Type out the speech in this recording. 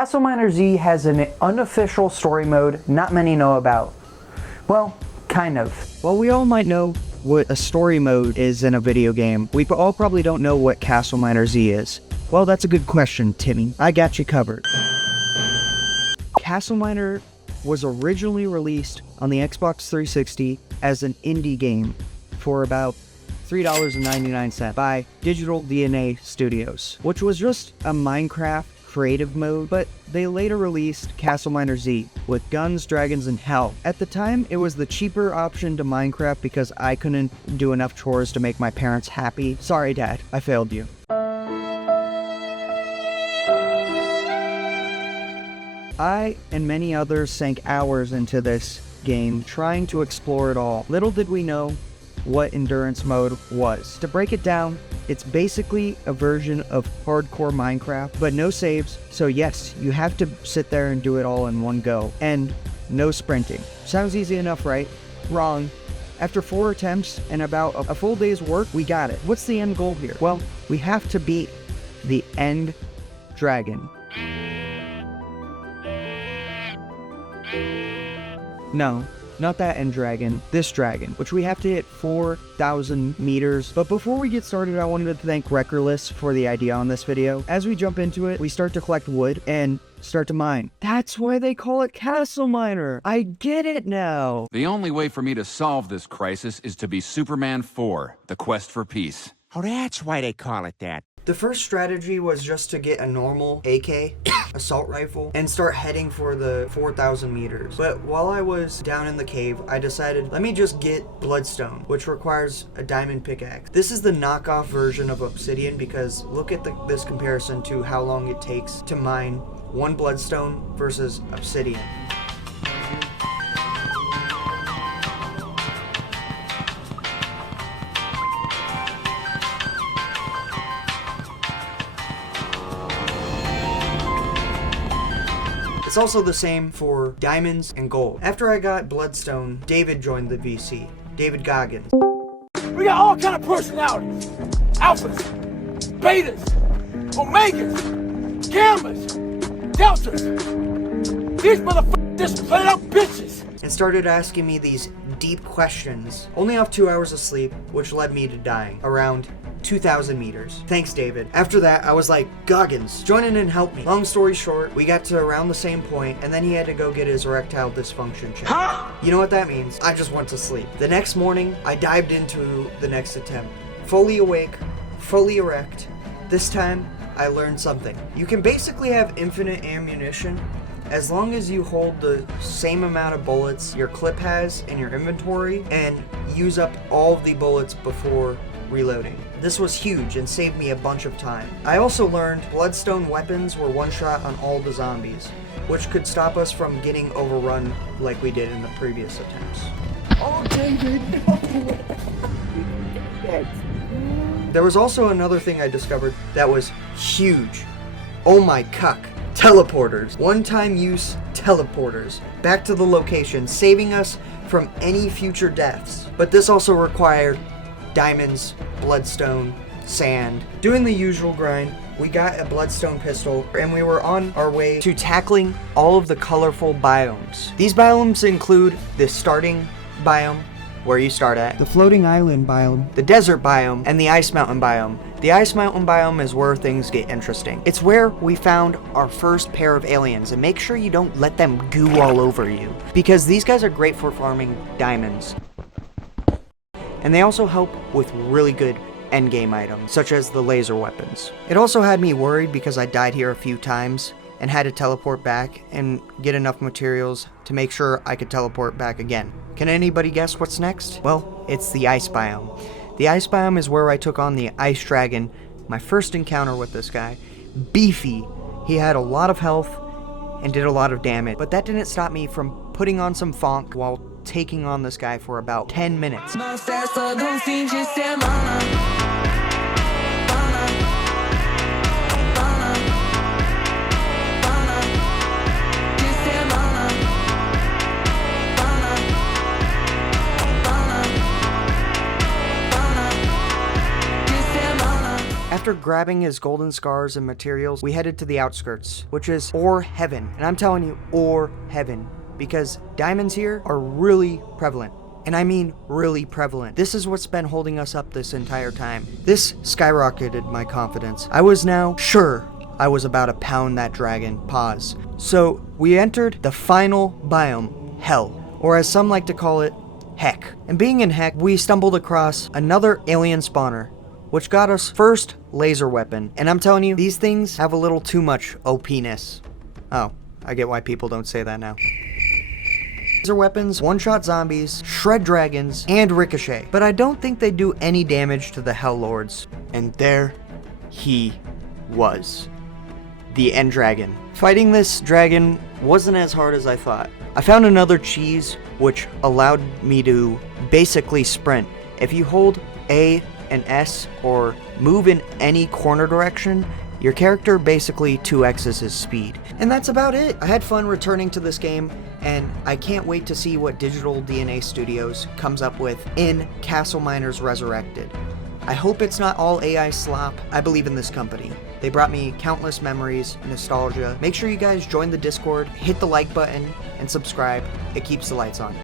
CastleMiner Z has an unofficial story mode not many know about. Well, kind of. While we all might know what a story mode is in a video game, we all probably don't know what CastleMiner Z is. Well, that's a good question, Timmy. I got you covered. CastleMiner was originally released on the Xbox 360 as an indie game for about $3.99 by Digital DNA Studios, which was just a Minecraft creative mode, but they later released CastleMiner Z with guns, dragons, and hell. At the time, it was the cheaper option to Minecraft because I couldn't do enough chores to make my parents happy. Sorry, Dad, I failed you. I and many others sank hours into this game trying to explore it all. Little did we know what endurance mode was. To break it down, it's basically a version of hardcore Minecraft, but no saves, so yes, you have to sit there and do it all in one go. And no sprinting. Sounds easy enough, right? Wrong. After 4 attempts and about a full day's work, we got it. What's the end goal here? Well, we have to beat the end dragon. No, not that end dragon, this dragon, which we have to hit 4,000 meters. But before we get started, I wanted to thank Wreckerless for the idea on this video. As we jump into it, we start to collect wood and start to mine. That's why they call it CastleMiner. I get it now. The only way for me to solve this crisis is to be Superman 4, the quest for peace. Oh, that's why they call it that. The first strategy was just to get a normal AK, assault rifle, and start heading for the 4,000 meters. But while I was down in the cave, I decided, let me just get bloodstone, which requires a diamond pickaxe. This is the knockoff version of obsidian because look at this comparison to how long it takes to mine one bloodstone versus obsidian. It's also the same for diamonds and gold. After I got bloodstone, David joined the VC. David Goggins. We got all kind of personalities. Alphas, betas, omegas, gammas, deltas. These motherfuckers just played out bitches. And started asking me these deep questions. Only off 2 hours of sleep, which led me to dying around 2,000 meters. Thanks, David. After that, I was like, Goggins, join in and help me. Long story short, we got to around the same point, and then he had to go get his erectile dysfunction checked. You know what that means? I just went to sleep. The next morning, I dived into the next attempt. Fully awake, fully erect. This time, I learned something. You can basically have infinite ammunition as long as you hold the same amount of bullets your clip has in your inventory and use up all of the bullets before reloading. This was huge and saved me a bunch of time. I also learned bloodstone weapons were one shot on all the zombies, which could stop us from getting overrun like we did in the previous attempts. Oh, David, no. There was also another thing I discovered that was huge. Oh my cuck. Teleporters. One-time use teleporters. Back to the location, saving us from any future deaths. But this also required diamonds, bloodstone, sand. Doing the usual grind, we got a bloodstone pistol and we were on our way to tackling all of the colorful biomes. These biomes include the starting biome, where you start at, The floating island biome, the desert biome, and the ice mountain biome. The ice mountain biome is where things get interesting. It's where we found our first pair of aliens, and make sure you don't let them goo all over you, because these guys are great for farming diamonds. And they also help with really good endgame items, such as the laser weapons. It also had me worried because I died here a few times and had to teleport back and get enough materials to make sure I could teleport back again. Can anybody guess what's next? Well, it's the ice biome. The ice biome is where I took on the ice dragon, my first encounter with this guy. Beefy. He had a lot of health and did a lot of damage, but that didn't stop me from putting on some funk while taking on this guy for about 10 minutes. After grabbing his golden scars and materials, we headed to the outskirts, which is ore heaven. And I'm telling you, ore heaven, because diamonds here are really prevalent. And I mean really prevalent. This is what's been holding us up this entire time. This skyrocketed my confidence. I was now sure I was about to pound that dragon. Pause. So we entered the final biome, hell, or as some like to call it, heck. And being in heck, we stumbled across another alien spawner, which got us first laser weapon. And I'm telling you, these things have a little too much OP-ness. Oh, I get why people don't say that now. Laser weapons, one-shot zombies, shred dragons, and ricochet. But I don't think they do any damage to the Hell Lords. And there he was. The End Dragon. Fighting this dragon wasn't as hard as I thought. I found another cheese, which allowed me to basically sprint. If you hold A and S or move in any corner direction, your character basically 2x's his speed. And that's about it. I had fun returning to this game, and I can't wait to see what Digital DNA Studios comes up with in CastleMiner's Resurrected. I hope it's not all AI slop. I believe in this company. They brought me countless memories, nostalgia. Make sure you guys join the Discord, hit the like button, and subscribe. It keeps the lights on.